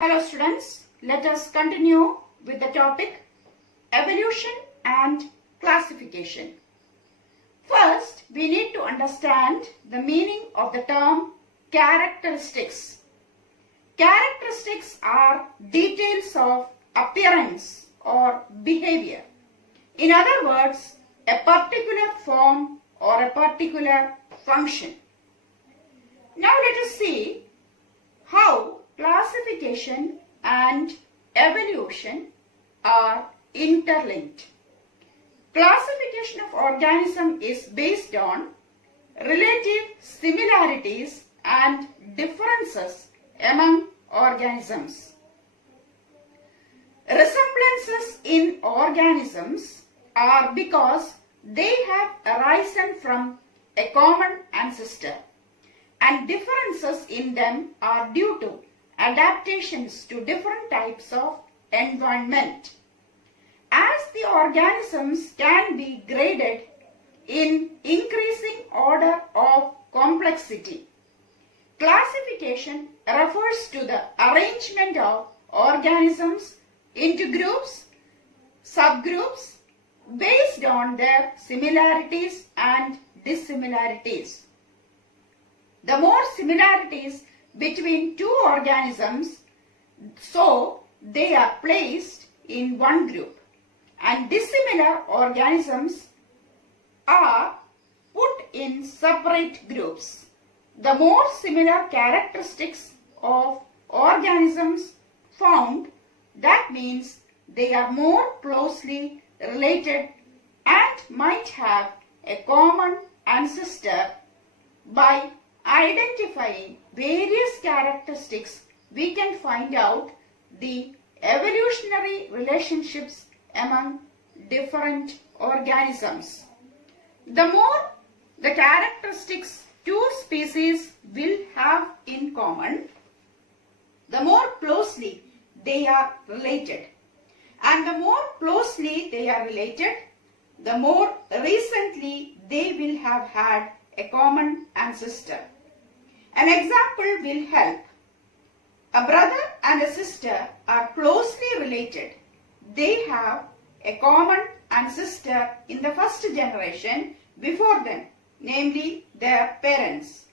Hello students, let us continue with the topic evolution and classification. First, we need to understand the meaning of the term characteristics. Characteristics are details of appearance or behavior. In other words, a particular form or a particular function. Now let us see how classification and evolution are interlinked. Classification of organism is based on relative similarities and differences among organisms. Resemblances in organisms are because they have arisen from a common ancestor, and differences in them are due to adaptations to different types of environment. As the organisms can be graded in increasing order of complexity, classification refers to the arrangement of organisms into groups, subgroups based on their similarities and dissimilarities. The more similarities between two organisms, so they are placed in one group, and dissimilar organisms are put in separate groups. The more similar characteristics of organisms found, that means they are more closely related and might have a common ancestor. By identifying various characteristics, we can find out the evolutionary relationships among different organisms. The more the characteristics two species will have in common, the more closely they are related. And the more closely they are related, the more recently they will have had a common ancestor. An example will help. A brother and a sister are closely related. They have a common ancestor in the first generation before them, namely their parents.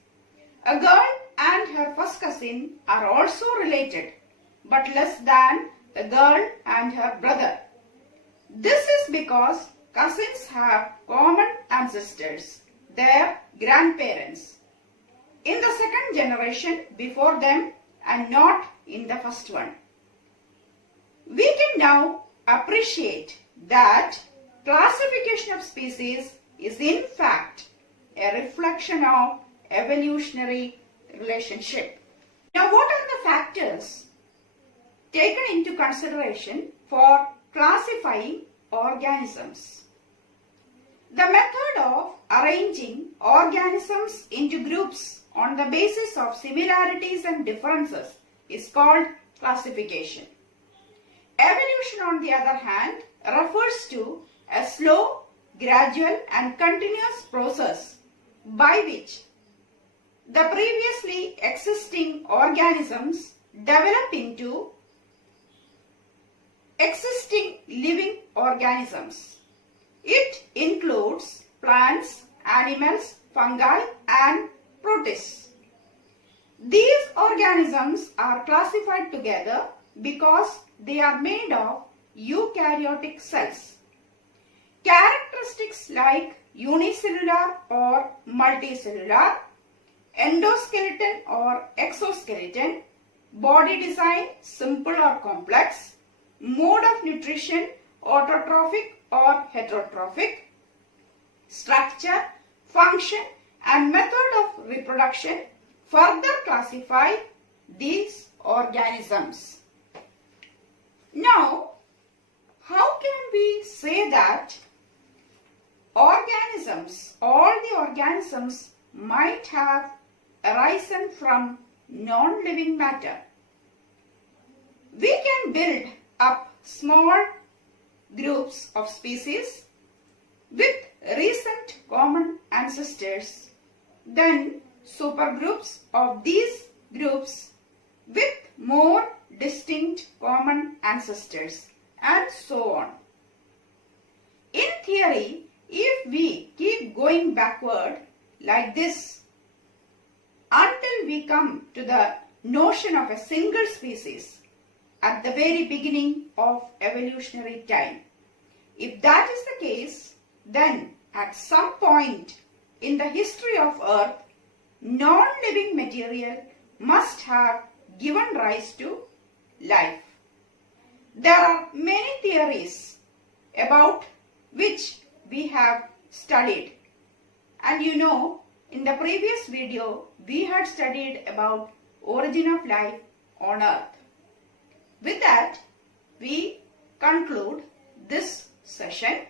A girl and her first cousin are also related, but less than the girl and her brother. This is because cousins have common ancestors, their grandparents, in the second generation before them and not in the first one. We can now appreciate that classification of species is in fact a reflection of evolutionary relationship. Now, what are the factors taken into consideration for classifying organisms? The method of arranging organisms into groups on the basis of similarities and differences is called classification. Evolution, on the other hand, refers to a slow, gradual and continuous process by which the previously existing organisms develop into existing living organisms. It includes plants, animals, fungi and protists. These organisms are classified together because they are made of eukaryotic cells. Characteristics like unicellular or multicellular, endoskeleton or exoskeleton, body design simple or complex, mode of nutrition autotrophic or heterotrophic, structure, function and method of reproduction further classify these organisms. Now, how can we say that organisms, all the organisms might have arisen from non-living matter? We can build up small groups of species with recent common ancestors, then supergroups of these groups with more distinct common ancestors, and so on. In theory, if we keep going backward like this until we come to the notion of a single species at the very beginning of evolutionary time, if that is the case, then at some point in the history of Earth, non-living material must have given rise to life. There are many theories about which we have studied, and you know, in the previous video we had studied about origin of life on Earth. With that, we conclude this session.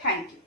Thank you.